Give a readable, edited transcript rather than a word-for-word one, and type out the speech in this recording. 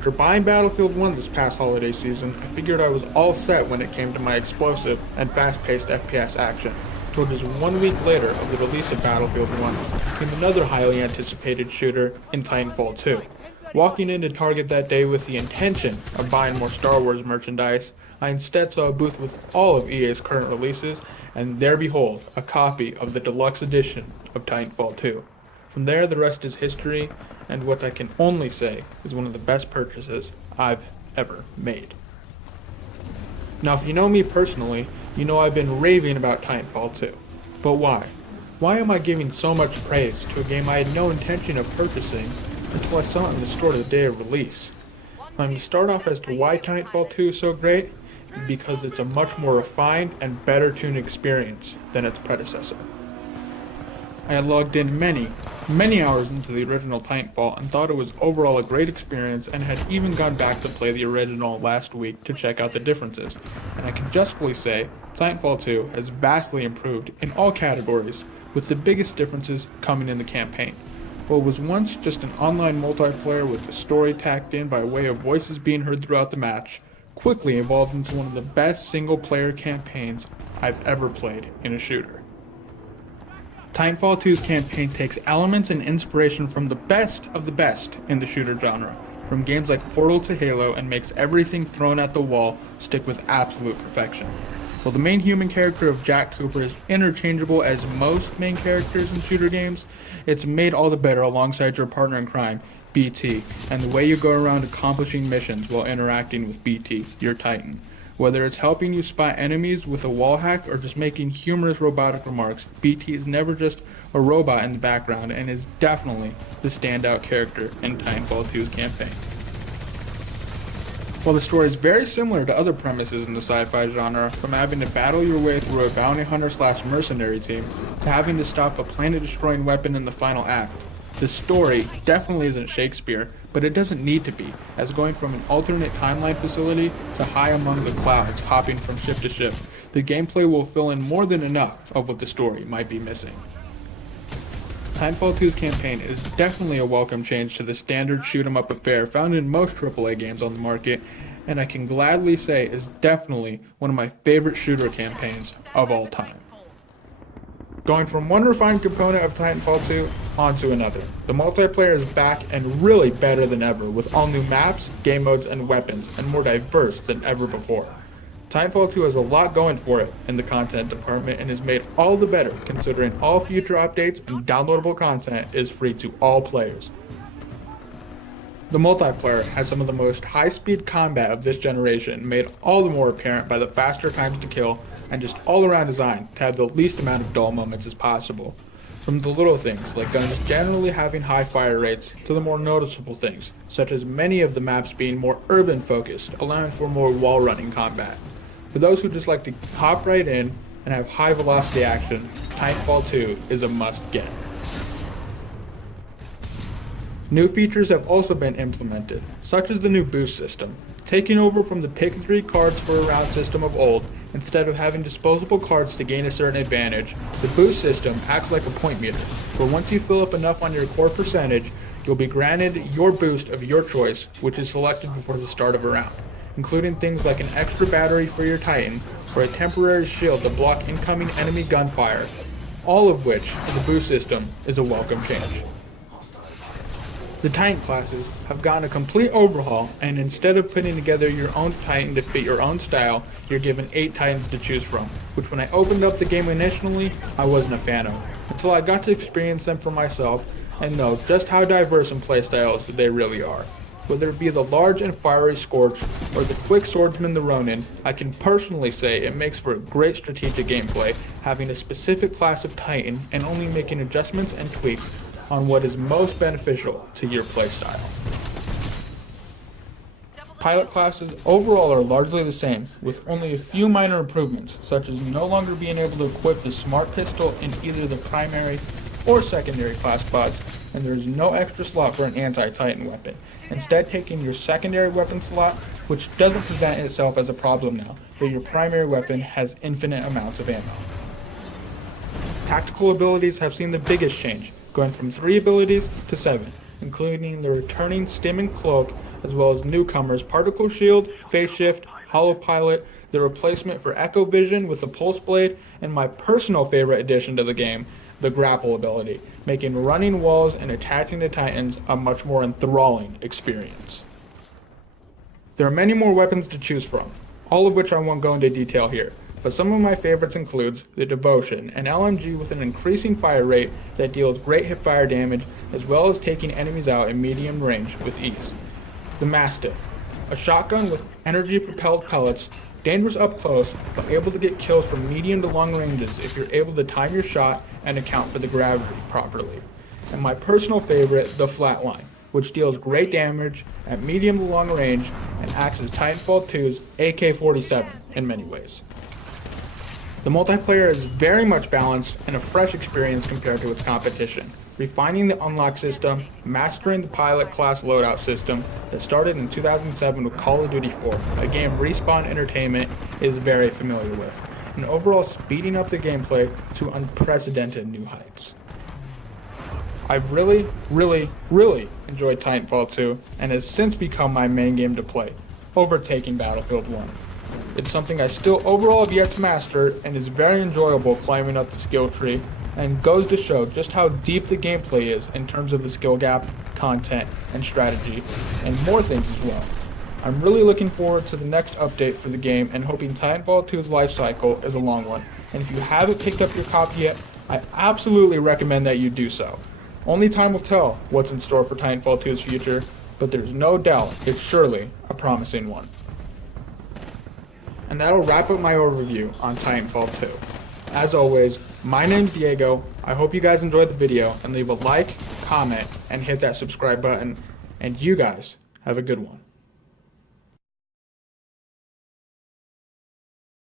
After buying Battlefield 1 this past holiday season, I figured I was all set when it came to my explosive and fast-paced FPS action. Till just 1 week later of the release of Battlefield 1 came another highly anticipated shooter in Titanfall 2. Walking into Target that day with the intention of buying more Star Wars merchandise, I instead saw a booth with all of EA's current releases, and there behold, a copy of the deluxe edition of Titanfall 2. From there, the rest is history, and what I can only say is one of the best purchases I've ever made. Now, if you know me personally, you know I've been raving about Titanfall 2. But why? Why am I giving so much praise to a game I had no intention of purchasing until I saw it in the store the day of release? If I'm going to start off as to why Titanfall 2 is so great, because it's a much more refined and better tuned experience than its predecessor. I had logged in many hours into the original Titanfall and thought it was overall a great experience, and had even gone back to play the original last week to check out the differences. And I can justly say Titanfall 2 has vastly improved in all categories, with the biggest differences coming in the campaign. What was once just an online multiplayer with a story tacked in by way of voices being heard throughout the match, quickly evolved into one of the best single-player campaigns I've ever played in a shooter. Titanfall 2's campaign takes elements and inspiration from the best of the best in the shooter genre, from games like Portal to Halo, and makes everything thrown at the wall stick with absolute perfection. While the main human character of Jack Cooper is interchangeable as most main characters in shooter games, it's made all the better alongside your partner in crime, BT, and the way you go around accomplishing missions while interacting with BT, your Titan. Whether it's helping you spot enemies with a wall hack or just making humorous robotic remarks, BT is never just a robot in the background, and is definitely the standout character in Titanfall 2's campaign. While the story is very similar to other premises in the sci-fi genre, from having to battle your way through a bounty hunter/mercenary team to having to stop a planet-destroying weapon in the final act, the story definitely isn't Shakespeare, but it doesn't need to be, as going from an alternate timeline facility to high among the clouds, hopping from ship to ship, the gameplay will fill in more than enough of what the story might be missing. Titanfall 2's campaign is definitely a welcome change to the standard shoot-'em-up affair found in most AAA games on the market, and I can gladly say is definitely one of my favorite shooter campaigns of all time. Going from one refined component of Titanfall 2 onto another, the multiplayer is back and really better than ever, with all new maps, game modes, and weapons, and more diverse than ever before. Titanfall 2 has a lot going for it in the content department, and is made all the better considering all future updates and downloadable content is free to all players. The multiplayer has some of the most high-speed combat of this generation, made all the more apparent by the faster times to kill, and just all-around design to have the least amount of dull moments as possible. From the little things, like guns generally having high fire rates, to the more noticeable things, such as many of the maps being more urban-focused, allowing for more wall-running combat. For those who just like to hop right in and have high-velocity action, Titanfall 2 is a must-get. New features have also been implemented, such as the new boost system. Taking over from the pick 3 cards for a round system of old, instead of having disposable cards to gain a certain advantage, the boost system acts like a point meter, where once you fill up enough on your core percentage, you'll be granted your boost of your choice, which is selected before the start of a round, including things like an extra battery for your Titan, or a temporary shield to block incoming enemy gunfire, all of which in the boost system is a welcome change. The Titan classes have gotten a complete overhaul, and instead of putting together your own Titan to fit your own style, you're given 8 Titans to choose from, which when I opened up the game initially, I wasn't a fan of, until I got to experience them for myself and know just how diverse in playstyles they really are. Whether it be the large and fiery Scorch or the quick swordsman the Ronin, I can personally say it makes for a great strategic gameplay, having a specific class of Titan and only making adjustments and tweaks on what is most beneficial to your playstyle. Pilot classes overall are largely the same, with only a few minor improvements, such as no longer being able to equip the Smart Pistol in either the primary or secondary class spots, and there is no extra slot for an anti-Titan weapon, instead taking your secondary weapon slot, which doesn't present itself as a problem now, that your primary weapon has infinite amounts of ammo. Tactical abilities have seen the biggest change, going from 3 abilities to 7, including the returning Stim and Cloak, as well as newcomers Particle Shield, Phase Shift, Hollow Pilot, the replacement for Echo Vision with the Pulse Blade, and my personal favorite addition to the game, the Grapple ability, making running walls and attacking the Titans a much more enthralling experience. There are many more weapons to choose from, all of which I won't go into detail here, but some of my favorites includes the Devotion, an LMG with an increasing fire rate that deals great hipfire damage as well as taking enemies out in medium range with ease. The Mastiff, a shotgun with energy-propelled pellets, dangerous up close, but able to get kills from medium to long ranges if you're able to time your shot and account for the gravity properly. And my personal favorite, the Flatline, which deals great damage at medium to long range and acts as Titanfall 2's AK-47 in many ways. The multiplayer is very much balanced and a fresh experience compared to its competition, refining the unlock system, mastering the pilot class loadout system that started in 2007 with Call of Duty 4, a game Respawn Entertainment is very familiar with, and overall speeding up the gameplay to unprecedented new heights. I've really enjoyed Titanfall 2 and has since become my main game to play, overtaking Battlefield 1. It's something I still overall have yet to master and is very enjoyable climbing up the skill tree, and goes to show just how deep the gameplay is in terms of the skill gap, content, and strategy, and more things as well. I'm really looking forward to the next update for the game and hoping Titanfall 2's life cycle is a long one, and if you haven't picked up your copy yet, I absolutely recommend that you do so. Only time will tell what's in store for Titanfall 2's future, but there's no doubt it's surely a promising one. And that'll wrap up my overview on Titanfall 2. As always, my name's Diego. I hope you guys enjoyed the video, and leave a like, comment, and hit that subscribe button, and you guys have a good one.